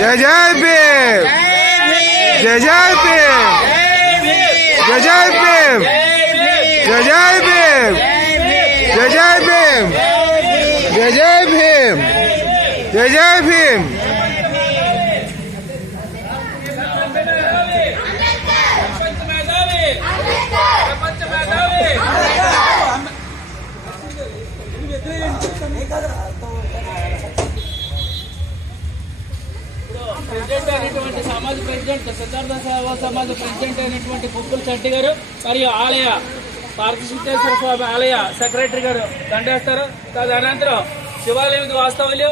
జై జై భీమ్, జై జై భీమ్, జై జై భీమ్, జై జై భీమ్, జై జై భీమ్, జై జై భీమ్, జై జై భీమ్. ప్రెసిడెంట్ అయినటువంటి సమాజ ప్రెసిడెంట్ సిద్ధార్థ సేవా సమాజ ప్రెసిడెంట్ అయినటువంటి కుక్కుల చట్టి గారు మరియు ఆలయ పార్వతీశ్వర స్వామి ఆలయ సెక్రటరీ గారు దండేస్తారు. తదనంతరం శివాలయం వాస్తవ్యులు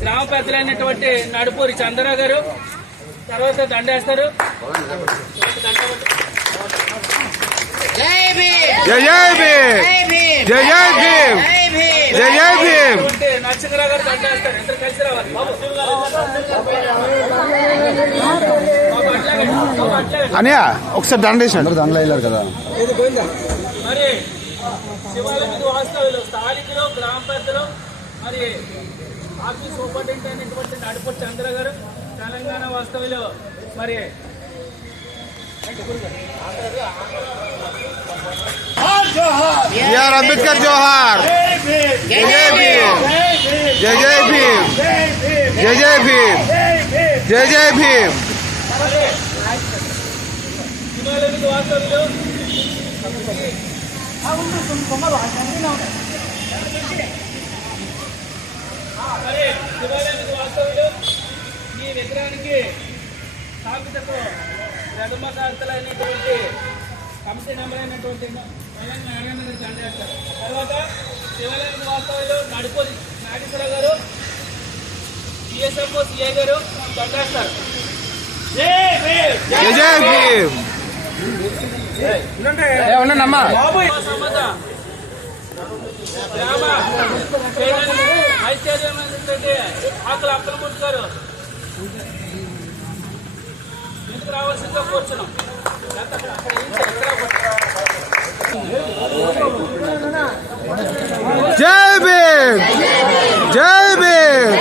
గ్రామ పెద్దలైనటువంటి నడుపూరి చంద్రరావు గారు తర్వాత దండేస్తారు. జై జై భీమ్, జై జై భీమ్, జై జై భీమ్. నరసింహరావు గారు దండేస్తారు. ఇద్దరు కలిసి రావాలి. అన్నయ్య ఒకసారి దండ వేసిన దండలు వేయలేరు కదా. మరి శివాలయం వాస్తవ్యులు స్థానికులు గ్రామ పెద్దలు మరి ఆఫీస్ సూపరింటెండెంట్ అయినటువంటి నడుపూరి చంద్ర గారు తెలంగాణ వాస్తవ్యులు మరి బిఆర్ అంబేద్కర్ జోహార్. జై జై భీమ్, జై జై భీమ్, జై జై భీమ్, జై జై భీమ్. శివాలయం వాస్తవ్యులు మరి శివాలయం వాస్తవ్యులు ఈ విగ్రహానికి స్థాపితకు ప్రథమకర్తలైనటువంటి కమిటీ మెంబర్ అయినటువంటి నారాయణ గారు దండేస్తారు. తర్వాత శివాలయం వాస్తవ్యులు నడుపూరి నాగేశ్వరరావు గారు సిఎస్ఎంఓ సిఐ గారు దండేస్తారు. జై జై భీమ్. ఉండమ్మా సమాజ గ్రామ వైస్ చైర్మన్ ఆకుల అప్పలమూర్తి గారు ఎందుకు రావాల్సిందిగా కూర్చున్నాం. జై భీమ్, జై భీమ్,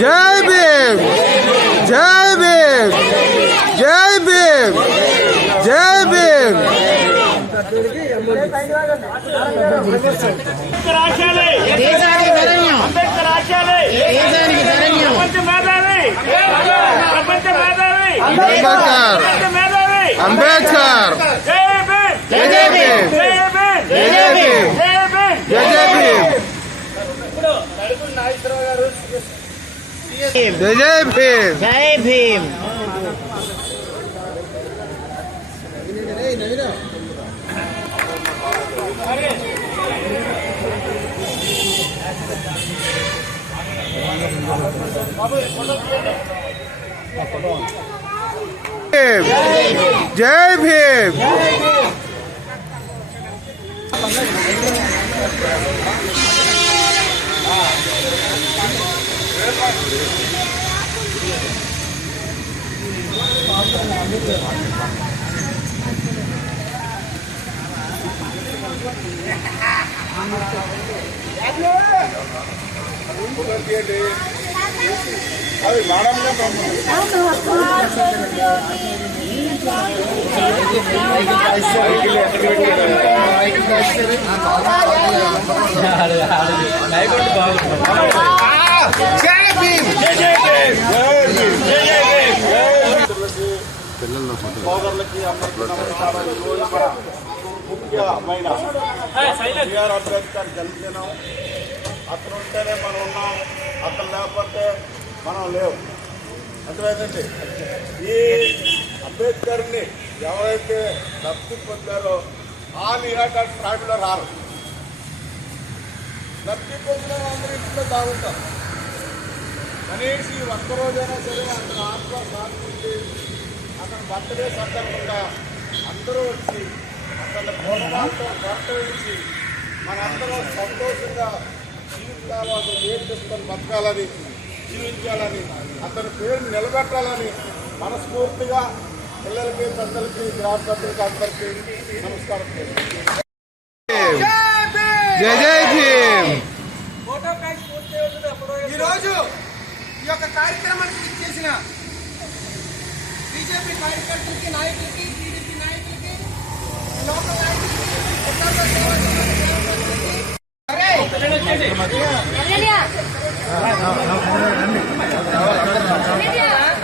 జై భీమ్, జై భీమ్, జై భీమ్, జై భీమ్. అంబేద్కర్, జై జై భీమ్, జై జై భీమ్, జై జై భీమ్, జై జై భీమ్, జై భీమ్. జై భీమ్. అది మానవ సోదరులకి అందరికీ నమస్కారాలు. ముఖ్యమైన బిఆర్ అంబేద్కర్ జన్మదినం. అతను ఉంటేనే మనం ఉన్నాం, అతను లేకపోతే మనం లేవు. అర్థమైందండి. ఈ అంబేద్కర్ని ఎవరైతే లబ్ధి పొందారో ఆ నిరాకరణ ట్రాక్లో రారు. లబ్ధి పొందిన అందరూ ఇంట్లో బాగుంటాం. కనీసం ఈ ఒక్కరోజైనా సరే అతను ఆత్మ శాంతి అతని బర్త్డే సందర్భంగా అందరూ వచ్చి అతని పూర్వాలతో ప్రోత్సహించి మనందరం సంతోషంగా జీవితాలను నేర్చుకొని బతకాలని, జీవించాలని, అతని పేరు నిలబెట్టాలని మనస్ఫూర్తిగా పిల్లలకి పెద్దలకి గ్రామ పెద్దలకి అందరికీ నమస్కారం. జై జై భీమ్. ఈరోజు ఈ యొక్క కార్యక్రమానికి ఇచ్చేసిన బీజేపీ కార్యకర్తలకి, నాయకులకి, టీడీపీ నాయకులకి, లోకల్ నాయకులకి,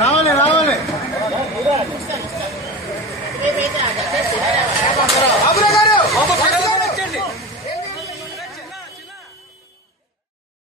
రావాలి రావాలి.